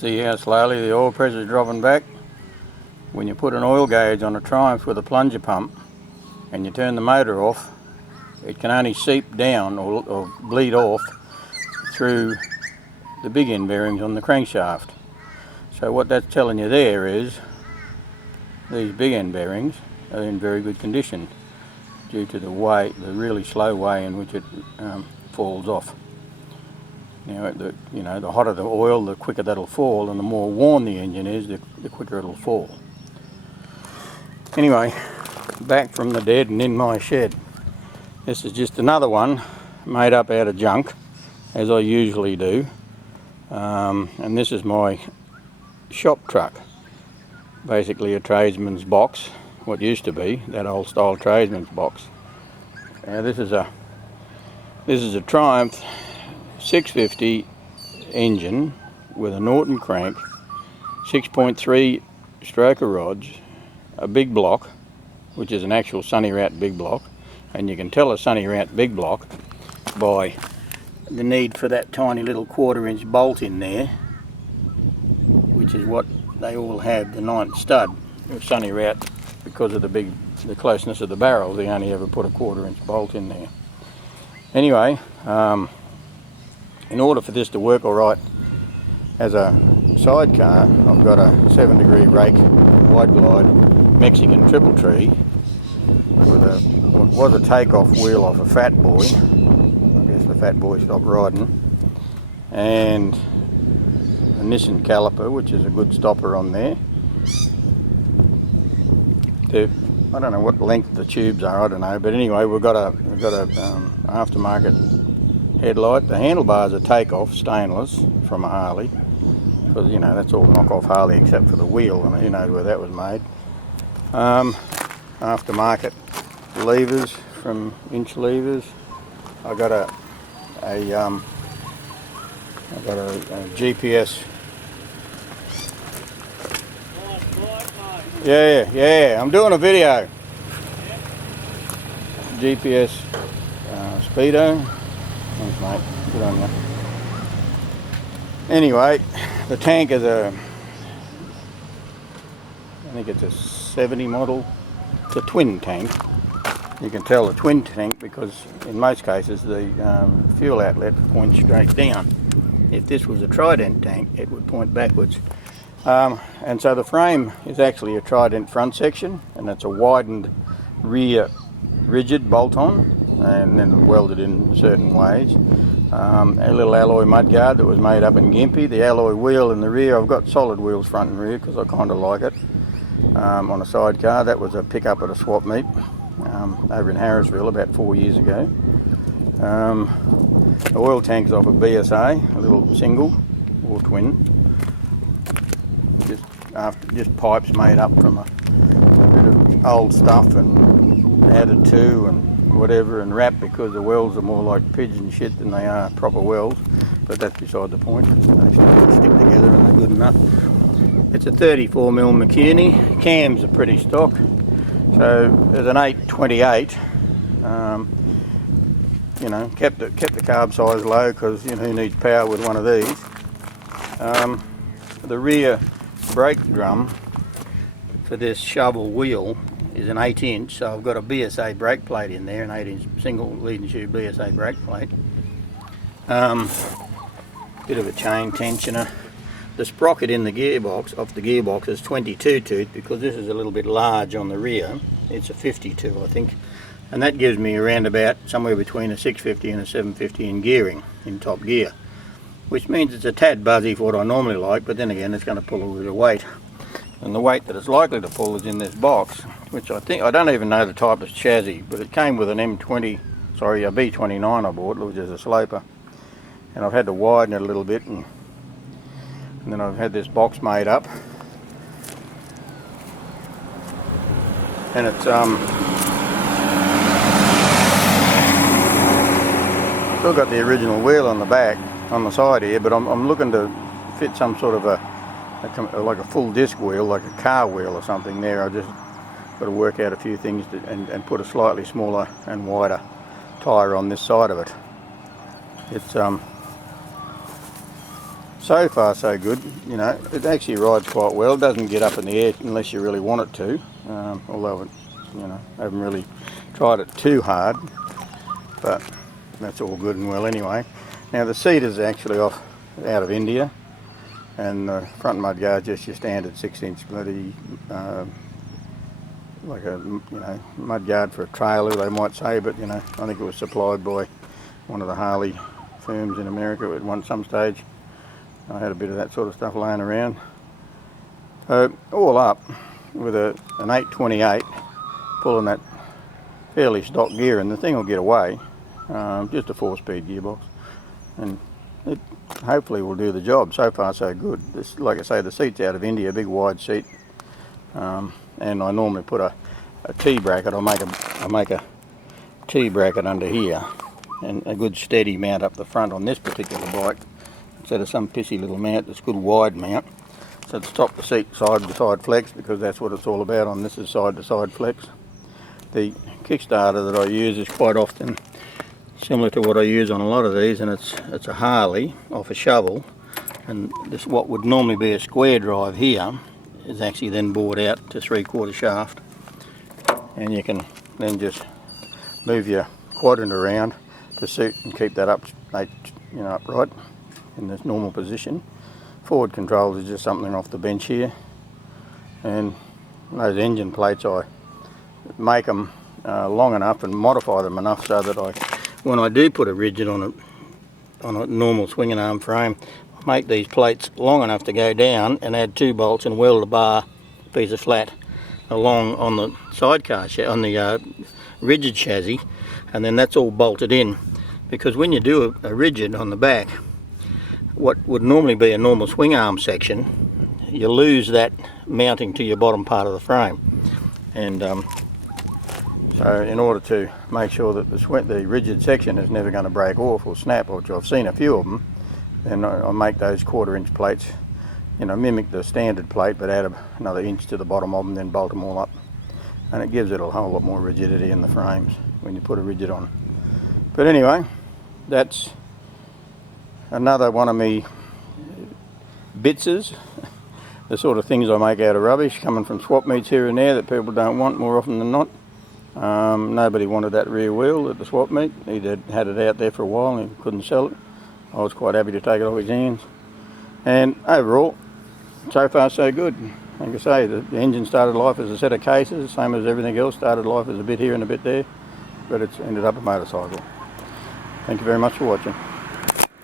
See how slowly the oil pressure is dropping back? When you put an oil gauge on a Triumph with a plunger pump and you turn the motor off, it can only seep down or bleed off through the big end bearings on the crankshaft. So what that's telling you there is these big end bearings are in very good condition due to the really slow way in which it falls off. Now, the hotter the oil, the quicker that'll fall, and the more worn the engine is, the quicker it'll fall. Anyway, back from the dead and in my shed. This is just another one made up out of junk, as I usually do. And this is my shop truck. Basically a tradesman's box, what used to be, that old style tradesman's box. Now this is a Triumph 650 engine with a Norton crank, 6.3 stroker rods, a big block, which is an actual Sunny Rat big block, and you can tell a Sunny Rat big block by the need for that tiny little 1/4-inch bolt in there, which is what they all have, the 9th stud of Sunny Rat. Because of the closeness of the barrel, they only ever put a 1/4-inch bolt in there. Anyway, in order for this to work all right as a sidecar, I've got a 7-degree rake wide glide Mexican triple tree with what was a takeoff wheel off a Fat Boy. I guess the Fat Boy stopped riding, and a Nissan caliper, which is a good stopper on there. I don't know what length the tubes are, I don't know, but anyway, we've got a aftermarket headlight. The handlebars are takeoff stainless from a Harley, because that's all knockoff Harley except for the wheel, and who knows where that was made. Aftermarket levers from Inch Levers. I got a GPS. Yeah, I'm doing a video. GPS speedo. Thanks, mate. Good on you. Anyway, the tank is I think it's a 70 model. It's a twin tank. You can tell a twin tank because in most cases the fuel outlet points straight down. If this was a Trident tank, it would point backwards. And so the frame is actually a Trident front section, and it's a widened rear rigid bolt-on, and then welded in certain ways. A little alloy mudguard that was made up in Gympie. The alloy wheel in the rear, I've got solid wheels front and rear because I kind of like it. On a sidecar, that was a pickup at a swap meet over in Harrisville about 4 years ago. The oil tank's off a BSA, a little single or twin. Just pipes made up from a bit of old stuff and added to and whatever, and wrapped because the welds are more like pigeon shit than they are proper welds, but that's beside the point. They stick together and they're good enough. It's a 34mm McCuney. Cams are pretty stock. So there's an 828. Kept the carb size low because who needs power with one of these. The rear brake drum for this shovel wheel is an 8-inch, so I've got a BSA brake plate in there, an 8-inch single leading tube BSA brake plate. Bit of a chain tensioner. The sprocket in the gearbox, off the gearbox, is 22 tooth because this is a little bit large on the rear. It's a 52, I think, and that gives me around about somewhere between a 650 and a 750 in gearing, in top gear, which means it's a tad buzzy for what I normally like, but then again it's going to pull a bit of weight, and the weight that it's likely to pull is in this box, which I don't even know the type of chassis, but it came with an a B29 I bought, which is a sloper, and I've had to widen it a little bit, and then I've had this box made up, and it's still got the original wheel on the back, on the side here, but I'm looking to fit some sort of like a full disc wheel, like a car wheel or something there. I just got to work out a few things and put a slightly smaller and wider tyre on this side of it. It's So far so good. You know, it actually rides quite well. It doesn't get up in the air unless you really want it to, although it, you know, I haven't really tried it too hard, but that's all good and well anyway. Now the seat is actually out of India, and the front mudguard's just your standard 6-inch bloody like a, you know, mudguard for a trailer, they might say, but you know, I think it was supplied by one of the Harley firms in America at some stage. I had a bit of that sort of stuff laying around. All up with an 828 pulling that fairly stock gear, and the thing will get away. Just a 4-speed gearbox, and it hopefully will do the job. So far so good. This, like I say, the seat's out of India, a big wide seat, and I normally put a T-bracket. I make a T-bracket under here, and a good steady mount up the front on this particular bike, instead of some pissy little mount that's good wide mount. So to stop the seat side to side flex, because that's what it's all about on this, is side to side flex. The kickstarter that I use is quite often similar to what I use on a lot of these, and it's a Harley off a shovel, and this, what would normally be a square drive here, is actually then bored out to 3/4 shaft, and you can then just move your quadrant around to suit and keep that up, you know, upright in this normal position. Forward controls is just something off the bench here, and those engine plates, I make them long enough and modify them enough so that when I do put a rigid on a normal swinging arm frame, I make these plates long enough to go down and add 2 bolts and weld a bar piece of flat along on the sidecar, on the rigid chassis, and then that's all bolted in. Because when you do a rigid on the back, what would normally be a normal swing arm section, you lose that mounting to your bottom part of the frame. And so in order to make sure that the rigid section is never going to break off or snap, which I've seen a few of them, then I make those 1/4-inch plates, you know, mimic the standard plate, but add another inch to the bottom of them, then bolt them all up. And it gives it a whole lot more rigidity in the frames when you put a rigid on. But anyway, that's another one of me bitses, the sort of things I make out of rubbish coming from swap meets here and there that people don't want more often than not. Nobody wanted that rear wheel at the swap meet. He had it out there for a while and he couldn't sell it. I was quite happy to take it off his hands. And overall, so far so good. Like I say, the engine started life as a set of cases, same as everything else, started life as a bit here and a bit there, but it's ended up a motorcycle. Thank you very much for watching.